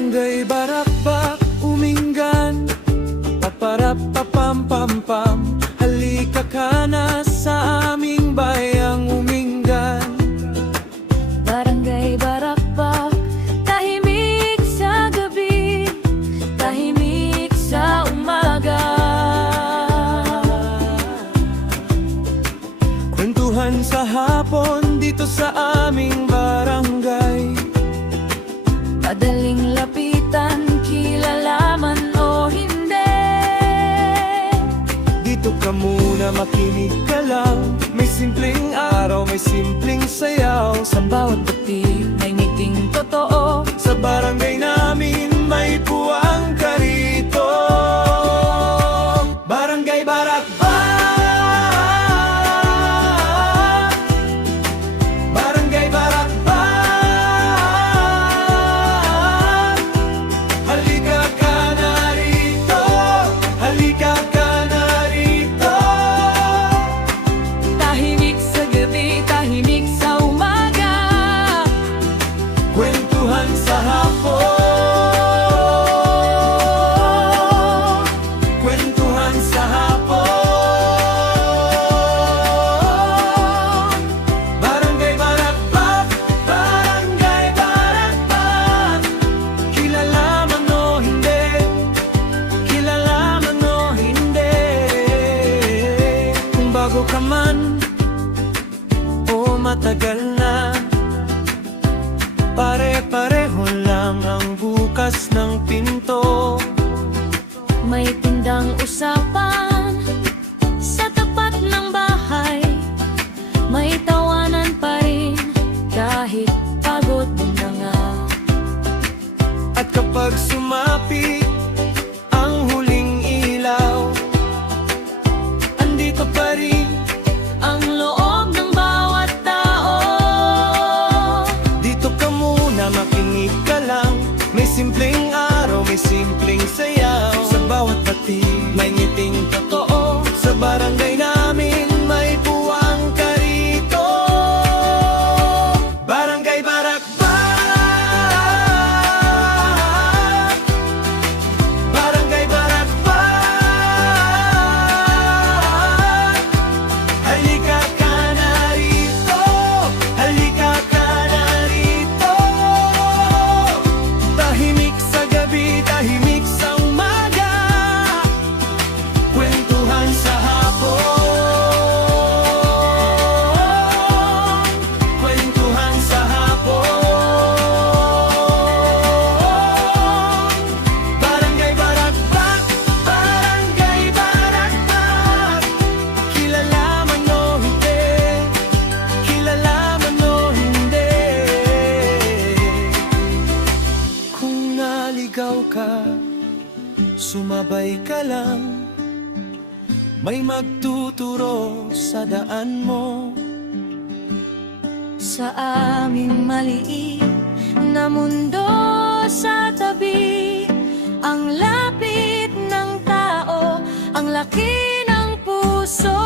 Barangay Barakbak, Umingan, paparap-papam-pam-pam. Halika ka na sa aming bayang Umingan. Barangay Barakbak, tahimik sa gabi, tahimik sa umaga. Kwentuhan sa hapon dito sa aming barangay. Madaling lapitan, kilala man o hindi. Dito ka muna, makinig ka lang. May simpleng araw, may simpleng sayaw. Sa bawat pati, may ngiting totoo. Sa barangay namin, may puwang ka rito. Barangay Barakbak, Barangay Barakbak. Halika ka na rito, halika ka na rito. Tahimik sa gabi, tahimik sa umaga. Kwentuhan sa hapon, kwentuhan sa hapon. Barangay Barakbak, Barangay Barakbak. Kilala man o hindi, kilala man o hindi. Kung bago ka man o matagal na, pare-pareho lang ang bukas ng pinto. May tindang usapan sa tapat ng bahay. May tawanan pa rin kahit pagod na nga. At kapag sumapit ang huling ilaw, andito pa rin Ang loob ng bawat tao. dito ka muna, makinig ka lang. May simpleng araw, may simpleng sayaw. Sa bawat pati, may ngiting totoo. Sa barangay namin, may puwang ka rito. Barangay Barakbak, Barangay Barakbak. Halika ka na rito, halika ka na rito. Tahimik sa gabi, tahimik sa umaga. Kwentuhan sa hapon, kwentuhan sa hapon. Barangay Barakbak, Barangay Barakbak. Kilala man o hindi, kilala man o hindi. Kung naligaw ka, sumabay ka lang. May magtuturo sa daan mo. Sa aming maliit na mundo sa tabi, ang lapit ng tao, ang laki ng puso.